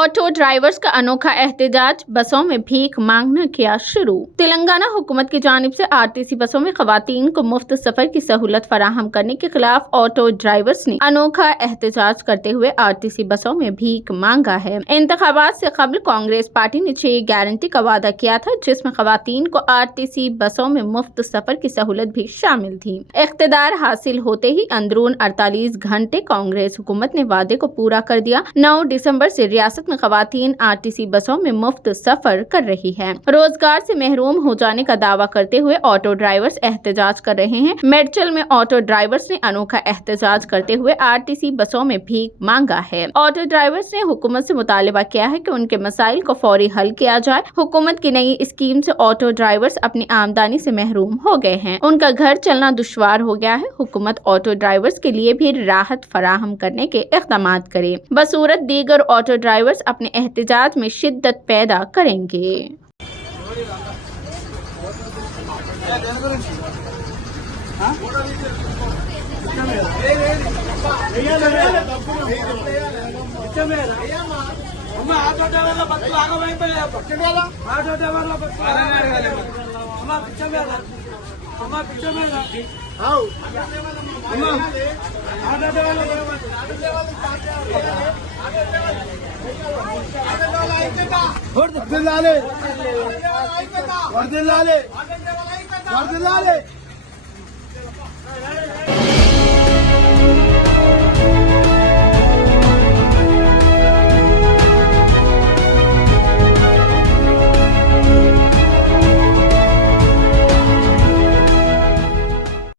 Auto drivers का अनोखा एहतजाज, बसों में भीख मांगना किया शुरू। तेलंगाना हुकूमत की जानिब से आरटीसी बसों में खवातीन को मुफ्त सफर की सहूलत फराहम करने के खिलाफ ऑटो ड्राइवर्स ने अनोखा एहतजाज करते हुए आरटीसी बसों में भीख मांगा है। इंतखाबात से कबल कांग्रेस पार्टी ने 6 गारंटी का वादा किया था, जिसमें खवातीन को आरटीसी बसों में मुफ्त सफर की सहूलत भी शामिल थी। इख्तिदार हासिल होते ही अंदरून 48 घंटे कांग्रेस हुकूमत ने वादे को पूरा कर दिया। 9 दिसंबर से रियासत में खवातीन आरटीसी बसों में मुफ्त सफर कर रही हैं। रोजगार से महरूम हो जाने का दावा करते हुए ऑटो ड्राइवर्स एहतजाज कर रहे हैं। मेडचल में ऑटो ड्राइवर्स ने अनोखा एहतजाज करते हुए आरटीसी बसों में भीख मांगा है। ऑटो ड्राइवर्स ने हुकूमत से मुतालिबा किया है कि उनके मसाइल को फौरी हल किया जाए। हुकूमत की नई स्कीम से ऑटो ड्राइवर्स अपनी आमदनी से महरूम हो गए हैं, उनका घर चलना दुश्वार हो गया है। हुकूमत ऑटो ड्राइवर्स के लिए भी राहत फराहम करने के इक़दाम करे। बसूरत दीगर ऑटो ड्राइवर्स अपने एहतजाज में शिद्दत पैदा करेंगे। వర్ధిల్లాలి